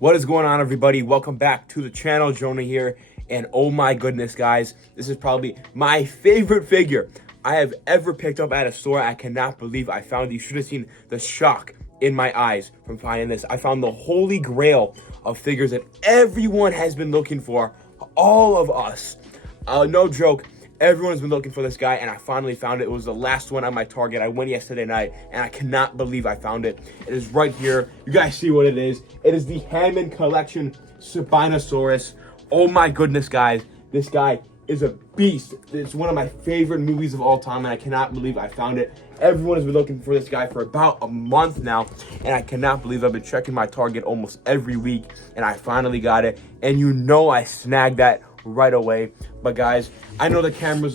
What is going on, everybody? Welcome back to the channel. Jonah here, and oh my goodness, guys, this is probably my favorite figure I have ever picked up at a store. I cannot believe I found it. You should have seen the shock in my eyes from finding this. I found the holy grail of figures that everyone has been looking for. All of us, no joke. Everyone's been looking for this guy, and I finally found it. It was the last one on my Target. I went yesterday night, and I cannot believe I found it. It is right here. You guys see what it is. It is the Hammond Collection Spinosaurus. Oh my goodness, guys. This guy is a beast. It's one of my favorite movies of all time, and I cannot believe I found it. Everyone has been looking for this guy for about a month now, and I cannot believe I've been checking my Target almost every week, and I finally got it. And you know I snagged that right away. But guys, I know the camera's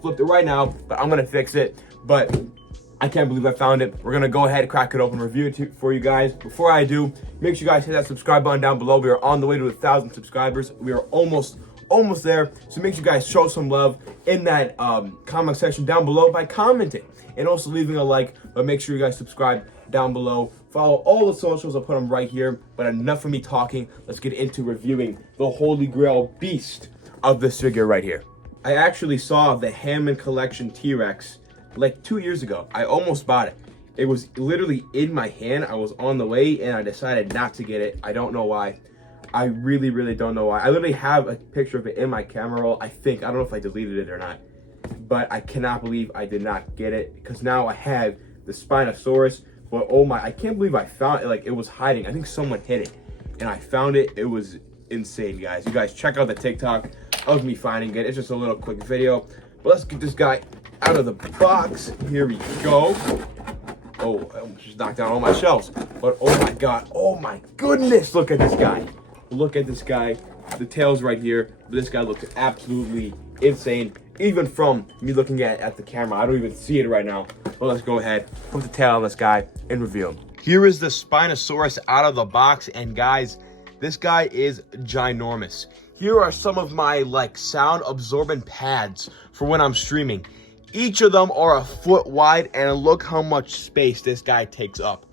flipped it right now, but I'm gonna fix it. But I can't believe I found it. We're gonna go ahead, crack it open, review it for you guys. Before I do, make sure you guys hit that subscribe button down below. We are on the way to 1,000 subscribers. We are almost there. So make sure you guys show some love in that comment section down below by commenting and also leaving a like. But make sure you guys subscribe down below. Follow all the socials. I'll put them right here. But enough of me talking. Let's get into reviewing the holy grail beast of this figure right here. I actually saw the Hammond Collection T-Rex like 2 years ago. I almost bought it. It was literally in my hand. I was on the way and I decided not to get it. I don't know why. I really don't know why. I literally have a picture of it in my camera roll. I don't know if I deleted it or not. But I cannot believe I did not get it, because now I have the Spinosaurus. But oh my, I can't believe I found it. Like, it was hiding. I think someone hid it and I found it. It was insane, guys. You guys check out the TikTok of me finding it. It's just a little quick video. But let's get this guy out of the box. Here we go. Oh, I almost just knocked down all my shelves. But oh my god, oh my goodness, look at this guy. Look at this guy. The tail's right here, but this guy looks absolutely insane. Even from me looking at the camera, I don't even see it right now. But let's go ahead, put the tail on this guy and reveal him. Here is the Spinosaurus out of the box, and guys, this guy is ginormous. Here are some of my sound absorbent pads for when I'm streaming. Each of them are a foot wide, and look how much space this guy takes up.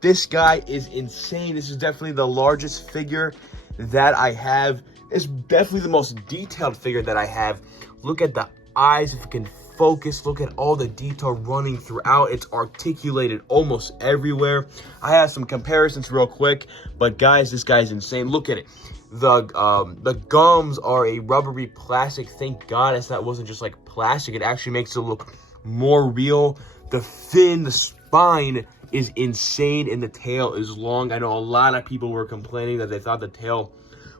This guy is insane. This is definitely the largest figure that I have. It's definitely the most detailed figure that I have. Look at the eyes, if you can focus. Look at all the detail running throughout. It's articulated almost everywhere. I have some comparisons real quick, but guys, this guy's insane. Look at it. The gums are a rubbery plastic. Thank God that wasn't just like plastic. It actually makes it look more real. The fin, the spine is insane, and the tail is long. I know a lot of people were complaining that they thought the tail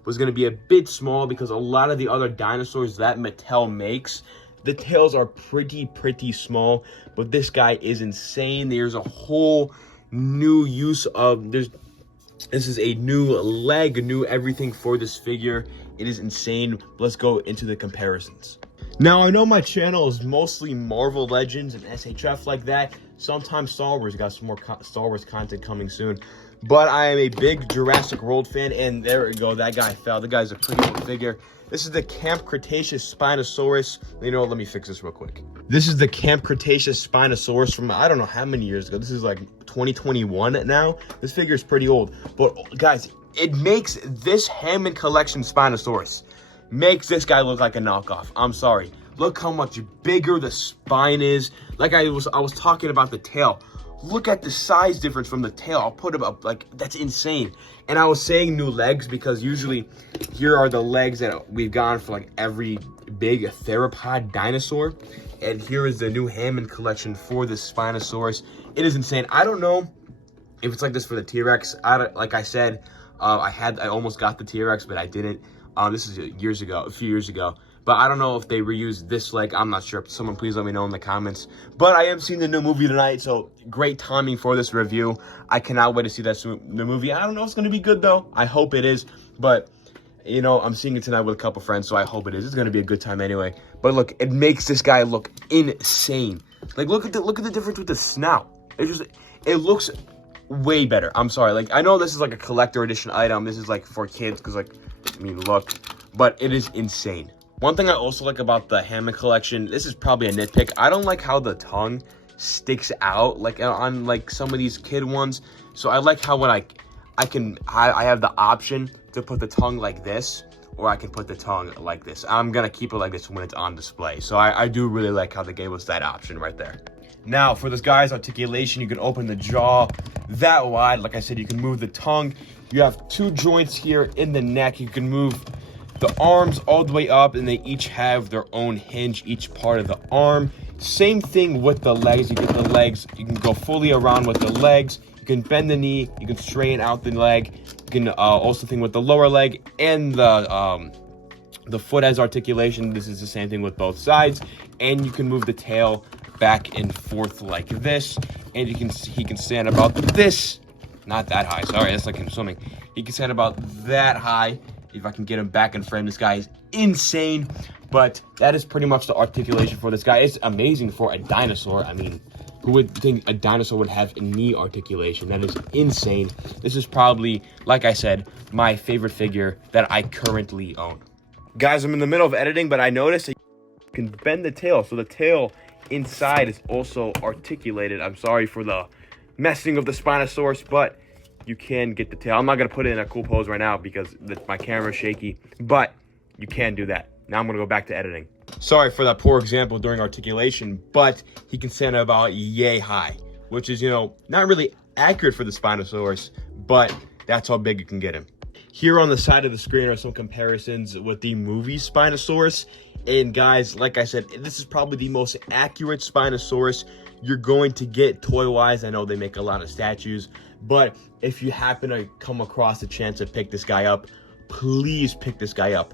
was going to be a bit small, because a lot of the other dinosaurs that Mattel makes, the tails are pretty small, but this guy is insane. There's a whole new use of this is a new leg, new everything for this figure. It is insane. Let's go into the comparisons. Now, I know my channel is mostly Marvel Legends and SHF like that. Sometimes Star Wars. Got some more Star Wars content coming soon. But I am a big Jurassic World fan, and there we go. That guy fell. The guy's a pretty cool figure. This is the Camp Cretaceous Spinosaurus. You know what? Let me fix this real quick. This is the Camp Cretaceous Spinosaurus from, I don't know how many years ago. This is like 2021 now. This figure is pretty old. But guys, it makes this Hammond Collection Spinosaurus makes this guy look like a knockoff. I'm sorry. Look how much bigger the spine is. Like I was talking about the tail. Look at the size difference from the tail. I'll put it up, that's insane. And I was saying new legs because usually here are the legs that we've gone for every big theropod dinosaur. And here is the new Hammond Collection for the Spinosaurus. It is insane. I don't know if it's like this for the T-Rex. Like I said, I almost got the T-Rex, but I didn't. This is a few years ago. But I don't know if they reused this leg. I'm not sure. Someone please let me know in the comments. But I am seeing the new movie tonight, so great timing for this review. I cannot wait to see the movie. I don't know if it's going to be good, though. I hope it is. But, you know, I'm seeing it tonight with a couple friends, so I hope it is. It's going to be a good time anyway. But look, it makes this guy look insane. Look at the difference with the snout. It looks way better. I'm sorry. I know this is a collector edition item. This is for kids because look. But it is insane. One thing I also like about the Hammond Collection, this is probably a nitpick. I don't like how the tongue sticks out on some of these kid ones. So I like how when I have the option to put the tongue like this, or I can put the tongue like this. I'm gonna keep it like this when it's on display. So I do really like how they gave us that option right there. Now for this guy's articulation, you can open the jaw that wide. Like I said, you can move the tongue. You have 2 joints here in the neck. You can move the arms all the way up, and they each have their own hinge, each part of the arm. Same thing with the legs. You get the legs, you can go fully around with the legs. You can bend the knee, you can straighten out the leg. You can also think with the lower leg and the foot has articulation. This is the same thing with both sides. And you can move the tail back and forth like this. And he can stand about this, not that high, sorry, that's like him swimming. He can stand about that high. If I can get him back in frame, this guy is insane. But that is pretty much the articulation for this guy. It's amazing for a dinosaur. I mean, who would think a dinosaur would have knee articulation? That is insane. This is probably, like I said, my favorite figure that I currently own. Guys, I'm in the middle of editing, but I noticed that you can bend the tail. So the tail inside is also articulated. I'm sorry for the messing of the Spinosaurus, but you can get the tail. I'm not going to put it in a cool pose right now because my camera's shaky, but you can do that. Now I'm going to go back to editing. Sorry for that poor example during articulation, but he can stand about yay high, which is, you know, not really accurate for the Spinosaurus, but that's how big you can get him. Here on the side of the screen are some comparisons with the movie Spinosaurus. And guys, like I said, this is probably the most accurate Spinosaurus you're going to get toy-wise. I know they make a lot of statues, but if you happen to come across a chance to pick this guy up, please pick this guy up.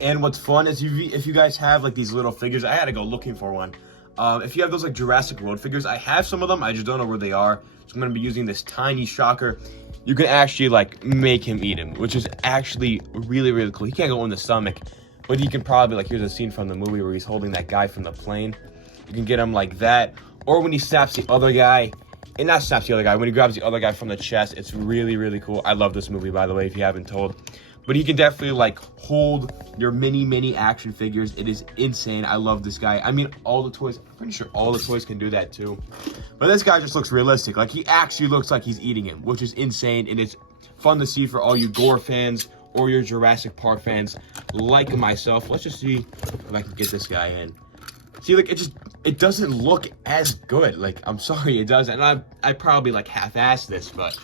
And what's fun is if you guys have like these little figures, I had to go looking for one. If you have those like Jurassic World figures, I have some of them, I just don't know where they are. So I'm gonna be using this tiny shocker. You can actually like make him eat him, which is actually really, really cool. He can't go in the stomach, but he can probably, like, here's a scene from the movie where he's holding that guy from the plane. You can get him like that. Or when he snaps the other guy, and not snaps the other guy, when he grabs the other guy from the chest, it's really, really cool. I love this movie, by the way, if you haven't told. But he can definitely like hold your mini action figures. It is insane. I love this guy. I mean, all the toys, I'm pretty sure all the toys can do that too. But this guy just looks realistic. Like, he actually looks like he's eating him, which is insane. And it's fun to see for all you Gore fans or your Jurassic Park fans like myself. Let's just see if I can get this guy in. See, like, it doesn't look as good. Like, I'm sorry, it doesn't. And I probably like half-assed this, but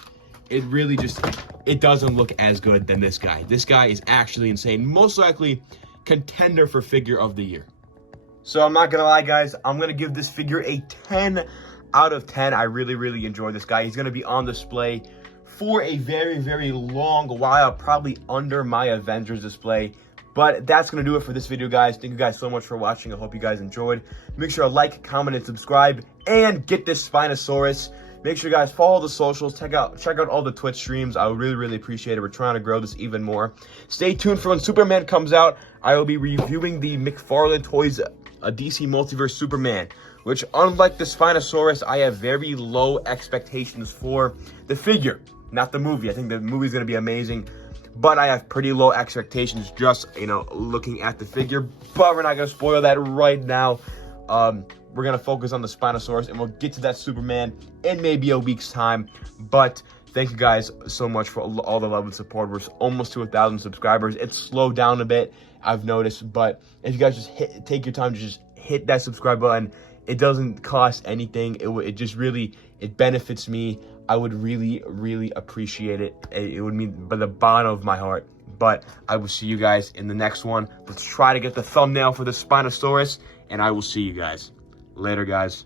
it really just, it doesn't look as good than this guy. This guy is actually insane. Most likely contender for figure of the year. So I'm not gonna lie, guys, I'm gonna give this figure a 10 out of 10. I really, really enjoy this guy. He's gonna be on display for a very, very long while, probably under my Avengers display. But that's going to do it for this video, guys. Thank you guys so much for watching. I hope you guys enjoyed. Make sure to like, comment, and subscribe, and get this Spinosaurus. Make sure you guys follow the socials. Check out all the Twitch streams. I would really, really appreciate it. We're trying to grow this even more. Stay tuned for when Superman comes out. I will be reviewing the McFarlane Toys DC Multiverse Superman, which, unlike the Spinosaurus, I have very low expectations for the figure, not the movie. I think the movie is going to be amazing. But I have pretty low expectations just, you know, looking at the figure. But we're not going to spoil that right now. We're going to focus on the Spinosaurus, and we'll get to that Superman in maybe a week's time. But thank you guys so much for all the love and support. We're almost to 1,000 subscribers. It's slowed down a bit, I've noticed. But if you guys just take your time to just hit that subscribe button, it doesn't cost anything. It just really, it benefits me. I would really, really appreciate it. It would mean by the bottom of my heart. But I will see you guys in the next one. Let's try to get the thumbnail for the Spinosaurus, and I will see you guys later, guys.